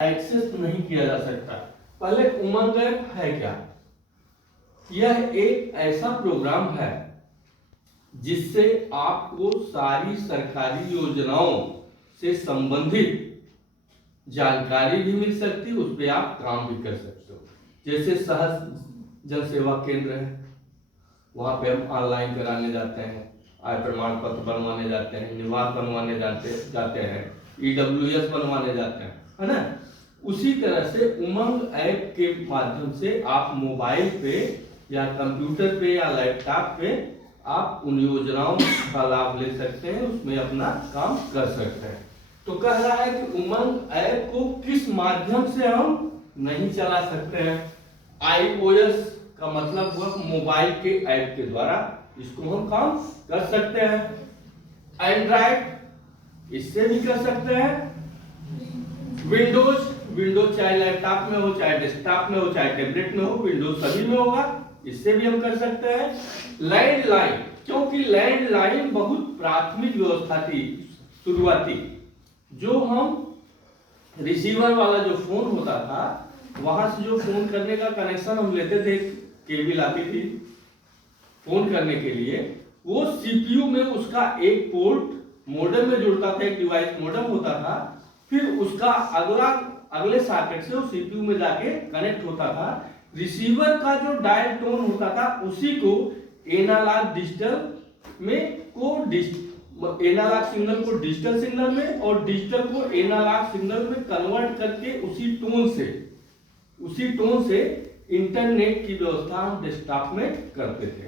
Access नहीं किया जा सकता। पहले उमंग ऐप है क्या? यह एक ऐसा प्रोग्राम है जिससे आपको सारी सरकारी योजनाओं से संबंधित जानकारी भी मिल सकती है, उस पर आप काम भी कर सकते हो। जैसे सहज जन सेवा केंद्र है, वहां पे हम ऑनलाइन कराने जाते हैं, आय प्रमाण पत्र बनवाने जाते हैं, निवास बनवाने जाते हैं, EWS बनवाने जाते हैं, है ना। उसी तरह से उमंग ऐप के माध्यम से आप मोबाइल पे या कंप्यूटर पे या लैपटॉप पे आप उन योजनाओं का लाभ ले सकते हैं, उसमें अपना काम कर सकते हैं। तो कह रहा है कि उमंग ऐप को किस माध्यम से हम नहीं चला सकते हैं? iOS का मतलब हुआ मोबाइल के ऐप के द्वारा इसको हम काम कर सकते हैं। एंड्रॉइड इससे भी कर सकते हैं। विंडोज चाहे लैपटॉप में हो, चाहे डेस्कटॉप में हो, चाहे टैबलेट में हो, विंडोज सभी में होगा, इससे भी हम कर सकते हैं। लैंडलाइन, क्योंकि लैंडलाइन बहुत प्राथमिक व्यवस्था थी शुरुआती, जो हम रिसीवर वाला जो फोन होता था वहां से जो फोन करने का कनेक्शन हम लेते थे, केबल आती थी फोन करने के लिए, वो सीपीयू में उसका एक पोर्ट मॉडेम में जुड़ता था, एक डिवाइस मॉडेम होता था, फिर उसका अगले सॉकेट से वो सीपीयू में जाके कनेक्ट होता था। रिसीवर का जो डायल टोन होता था उसी को एनालॉग डिजिटल में एनालॉग सिग्नल को डिजिटल सिग्नल में और डिजिटल को एनालॉग सिग्नल में कन्वर्ट करके उसी टोन से इंटरनेट की व्यवस्था हम डेस्कटॉप में करते थे।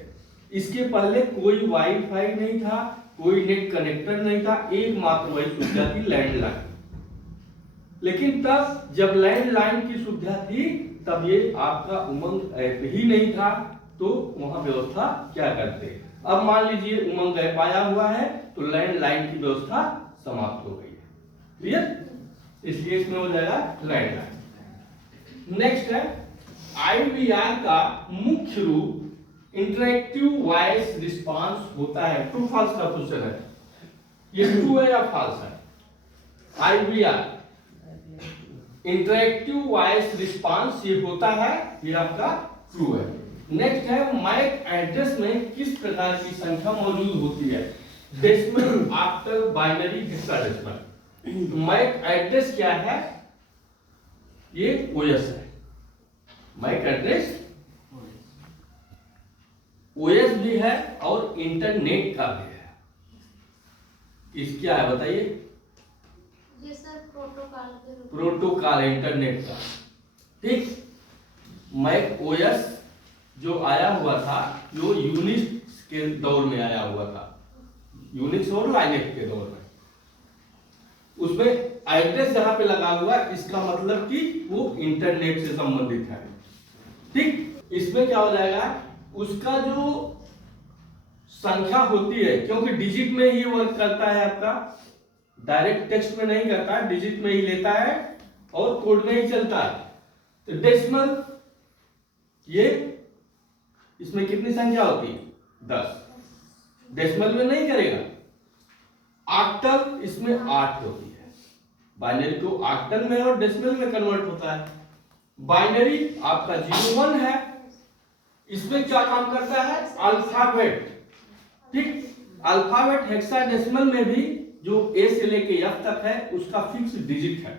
इसके पहले कोई वाईफाई नहीं था, कोई नेट कनेक्टर नहीं था, एकमात्र वही सुविधा थी लैंडलाइन। लेकिन तब जब लैंडलाइन की सुविधा थी तब ये आपका उमंग ऐप ही नहीं था, तो वहां व्यवस्था क्या करते? अब मान लीजिए उमंग ऐप आया हुआ है तो लैंडलाइन की व्यवस्था समाप्त हो गई है। क्लियर? इसलिए इसमें हो जाएगा लैंडलाइन। नेक्स्ट है IVR का मुख्य रूप इंटरैक्टिव वॉइस रिस्पांस होता है। ट्रू फॉल्स का क्वेश्चन है, ये ट्रू है या फॉल्स है? IVR इंटरैक्टिव वॉइस रिस्पांस ये होता है, ये आपका ट्रू है। नेक्स्ट है मैक एड्रेस में किस प्रकार की संख्या मौजूद होती है? Decimal, octal, binary, hexadecimal. MAC address क्या है? ये OS है। मैक एड्रेस OS भी है और इंटरनेट का भी है। इस क्या है बताइए? ये सर प्रोटोकॉल इंटरनेट का। ठीक, मैक OS जो आया हुआ था जो यूनिक्स के दौर में आया हुआ था, यूनिक्स और लाइनेक्स के दौर में, उसमें एड्रेस जहां पे लगा हुआ इसका मतलब कि वो इंटरनेट से संबंधित है। ठीक, इसमें क्या हो जाएगा, उसका जो संख्या होती है, क्योंकि डिजिट में ही वर्क करता है आपका, डायरेक्ट टेक्स्ट में नहीं करता है, डिजिट में ही लेता है और कोड में ही चलता है। तो डेसिमल, ये इसमें कितनी संख्या होती है? 10, डेसिमल में नहीं करेगा। ऑक्टल, इसमें 8 होती है। बाइनरी को ऑक्टल में और डेसिमल में कन्वर्ट होता है। बाइनरी आपका 0-1 है, इसमें क्या काम करता है? अल्फाबेट। ठीक, अल्फाबेट हेक्साडेसिमल में भी जो A से लेके F तक है उसका फिक्स डिजिट है।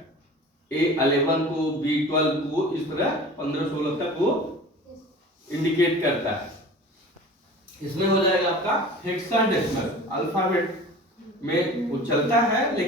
A11 को, B12 को, इस तरह 15-16 तक वो इंडिकेट करता है। इसमें हो जाएगा आपका हेक्साडेसिमल, अल्फाबेट में वो चलता है लेकिन